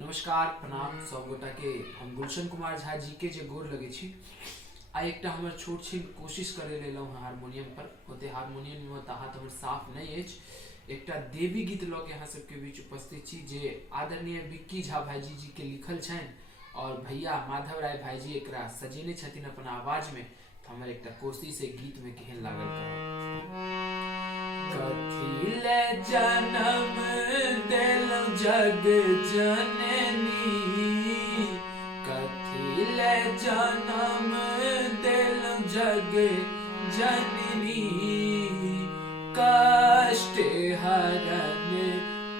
नमस्कार प्रणाम सब गोटा के। हम गुलशन कुमार झा जी के जे गोर लगे छी। आई एक हमर छोट छिन कोशिश करे लेलहुँ हारमोनियम पर। ओते हारमोनियम में हाथ हमर साफ नहीं अछि। एक देवी गीत लऽ के अहाँ सबके बीच उपस्थित छी जे आदरणीय विक्की झा भाईजी जी के लिखल छनि और भैया माधव राय भाईजी एकरा सजेने छथिन अपन आवाज में। तो हमर एक कोशिश से गीत में केहन लागल कथिले जन्म देलौ जग जननी, कथिले जन्म देलौ जग जननी, कष्ट हरन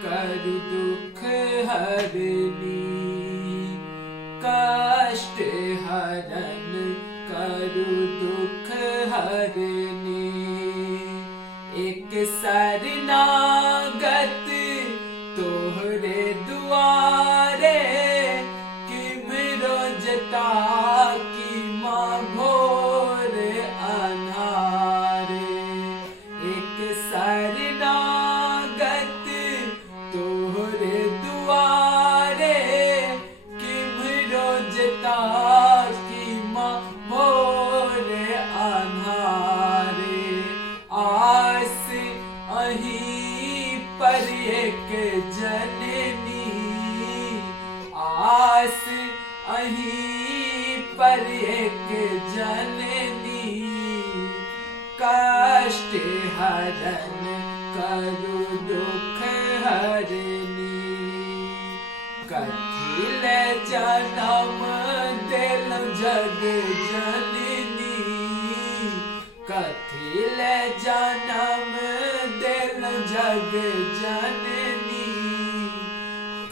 करु दुख हरनी, कष्ट हरन करु दुख हरनी। एक शरणागत तोहरे दुआरे किमरो जता की माँ घोर अन्हारे। एक शरणागत तोहरे दुआरे किमरो जता की माँ घोर अन्हारे। आस अहीं पर एक जननी, आस अहीं पर एक जननी, कष्ट हरन करु दुख हरनी। कथिले जन्म देलौ जग जननी, कथिले जन्म देलौ जग जननी,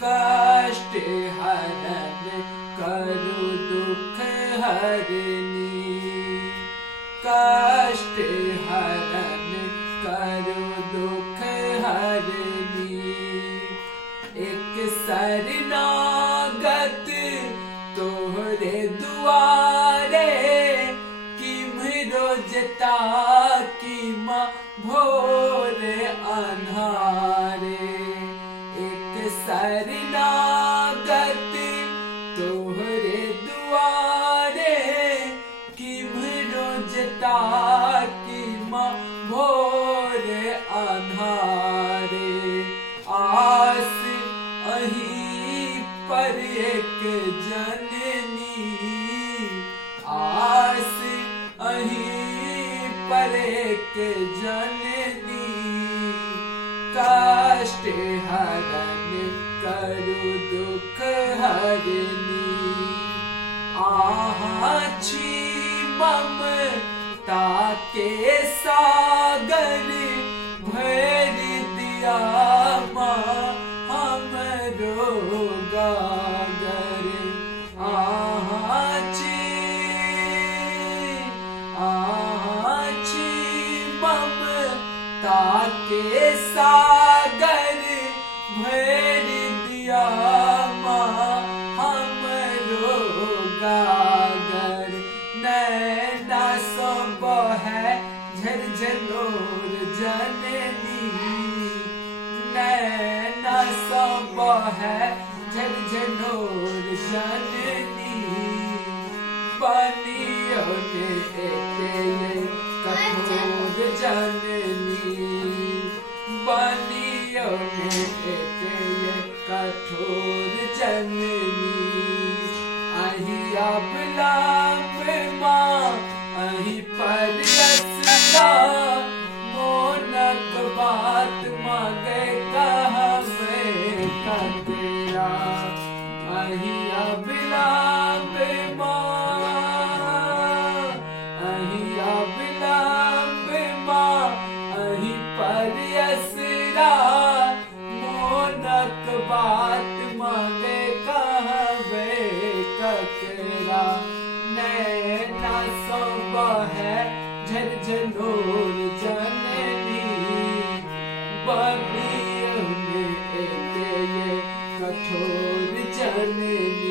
कष्ट हरन करु दुख हरनी, कष्ट हरन करु दुख हरनी। एक शरणागत तोहरे दुआरे किमरो जता की माँ भोर अन्हारे। एक शरणागत तोहरे दुआरे किमरो जता की माँ भोर अन्हारे। आस अहीं पर एक जननी, आस अहीं पर एक जननी, कष्ट हरन करु दुख हरनी। आहाँ छी ममता के सागर भर दिया माँ हमरो गागर। आहाँ छी ममता के सागर भर दिया माँ हमरो गागर। नैना सो बहे झरझरोर जननी, नैना सो बहे झरझरोर जननी, बनियो ने एते कठोर जननी, बनियो ने एते कठोर जननी। अहीं अबलाप माँ अहीं पर रसना, मोनक बात मांगे कहवे कतेरा। अहीं अबलाप माँ अहीं अबलाप माँ अहीं पर यसरा, मोनक बात मांगे कहवे ककरा। नैना सो बहे झरझरोर जननी, बनियो ने एते कठोर जननी।